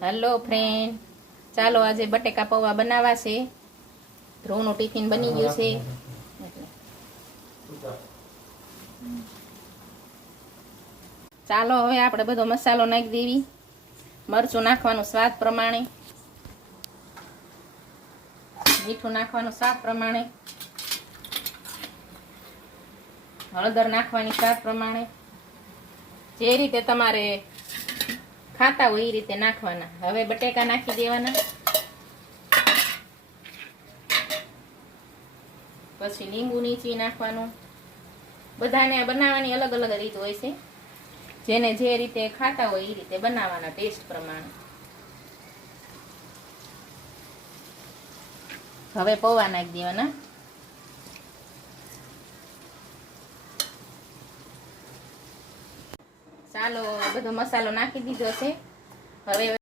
Hello friend, ચાલો આજે બટેકા પૌવા બનાવવા છે. ધ્રુવનું ટિફિન બની ગયું છે. ચાલો હવે આપણે બધો મસાલો નાખી દેવી. મરચું નાખવાનું સ્વાદ પ્રમાણે, મીઠું નાખવાનું સ્વાદ પ્રમાણે, હળદર નાખવાની સ્વાદ પ્રમાણે. જે રીતે તમારે ખાતા હોય એ રીતે નાખવાના. હવે બટેકા નાખી દેવાના. પછી લીંબુ નીચવી નાખવાનું. બધાને બનાવવાની અલગ અલગ રીત હોય છે. જેને જે રીતે ખાતા હોય એ રીતે બનાવવાના, ટેસ્ટ પ્રમાણે. હવે પૌવા નાખી દેવાના. ચાલો બધો મસાલો નાખી દીધો છે. હવે